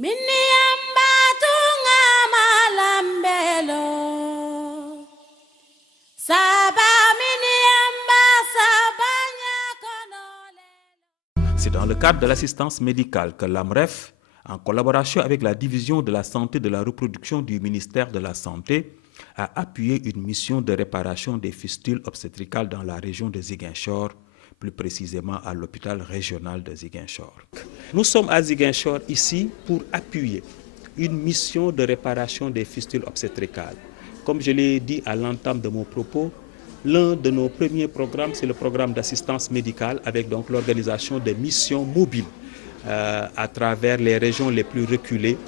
C'est dans le cadre de l'assistance médicale que l'AMREF, en collaboration avec la division de la santé et de la reproduction du ministère de la Santé, a appuyé une mission de réparation des fistules obstétricales dans la région de Ziguinchor, plus précisément à l'hôpital régional de Ziguinchor. Nous sommes à Ziguinchor ici pour appuyer une mission de réparation des fistules obstétricales. Comme je l'ai dit à l'entame de mon propos, l'un de nos premiers programmes, c'est le programme d'assistance médicale avec donc l'organisation de missions mobiles à travers les régions les plus reculées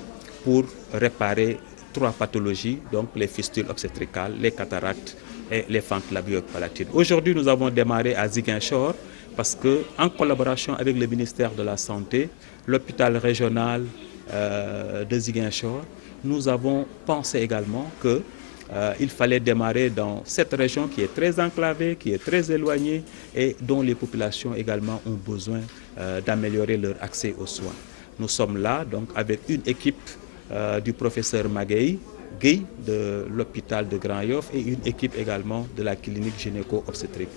pour réparer 3 pathologies, donc les fistules obstétricales, les cataractes et les fentes labio-palatines. Aujourd'hui, nous avons démarré à Ziguinchor parce que, en collaboration avec le ministère de la Santé, l'hôpital régional de Ziguinchor, nous avons pensé également que il fallait démarrer dans cette région qui est très enclavée, qui est très éloignée et dont les populations également ont besoin d'améliorer leur accès aux soins. Nous sommes là donc avec une équipe du professeur Magueye Gueye de l'hôpital de Grand Yoff et une équipe également de la clinique gynéco-obstétrique.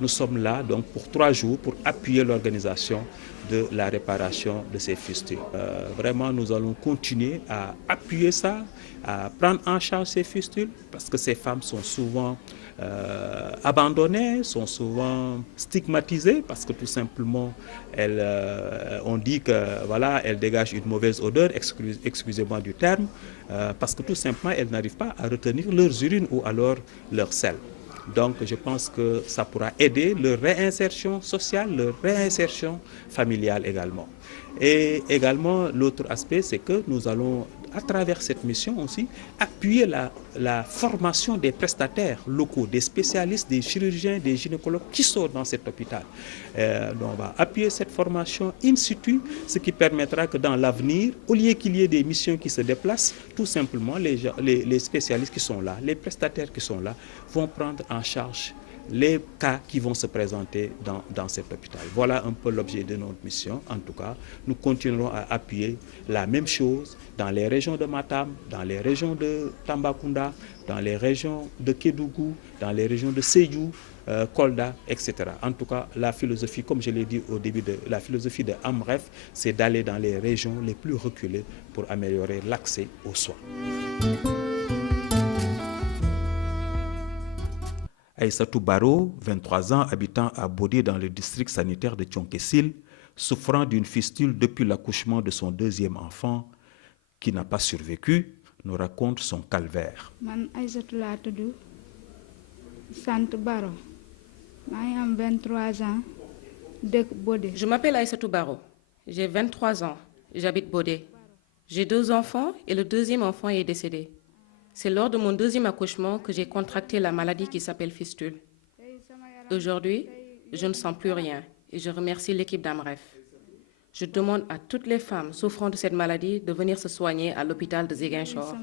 Nous sommes là donc pour 3 jours pour appuyer l'organisation de la réparation de ces fistules. Vraiment, nous allons continuer à appuyer ça, à prendre en charge ces fistules parce que ces femmes sont souvent abandonnées, sont souvent stigmatisées parce que tout simplement on dit que voilà, elles dégagent une mauvaise odeur, excusez-moi du terme, parce que tout simplement elles n'arrivent pas à retenir leurs urines ou alors leur sel. Donc je pense que ça pourra aider leur réinsertion sociale, leur réinsertion familiale également. Et également l'autre aspect, c'est que nous allons à travers cette mission aussi appuyer la formation des prestataires locaux, des spécialistes, des chirurgiens, des gynécologues qui sont dans cet hôpital. Donc on va appuyer cette formation in situ, ce qui permettra que dans l'avenir, au lieu qu'il y ait des missions qui se déplacent, tout simplement les spécialistes qui sont là, les prestataires qui sont là, vont prendre en charge les cas qui vont se présenter dans cet hôpital. Voilà un peu l'objet de notre mission. En tout cas, nous continuerons à appuyer la même chose dans les régions de Matam, dans les régions de Tambacounda, dans les régions de Kédougou, dans les régions de Sédhiou, Kolda, etc. En tout cas, la philosophie, comme je l'ai dit au début, la philosophie de AMREF, c'est d'aller dans les régions les plus reculées pour améliorer l'accès aux soins. Aïssatou Baro, 23 ans, habitant à Bodé dans le district sanitaire de Thionkessil, souffrant d'une fistule depuis l'accouchement de son 2e enfant, qui n'a pas survécu, nous raconte son calvaire. Je m'appelle Aïssatou Baro, j'ai 23 ans, j'habite Bodé. J'ai 2 enfants et le 2e enfant est décédé. C'est lors de mon 2e accouchement que j'ai contracté la maladie qui s'appelle fistule. Aujourd'hui, je ne sens plus rien et je remercie l'équipe d'AMREF. Je demande à toutes les femmes souffrant de cette maladie de venir se soigner à l'hôpital de Ziguinchor.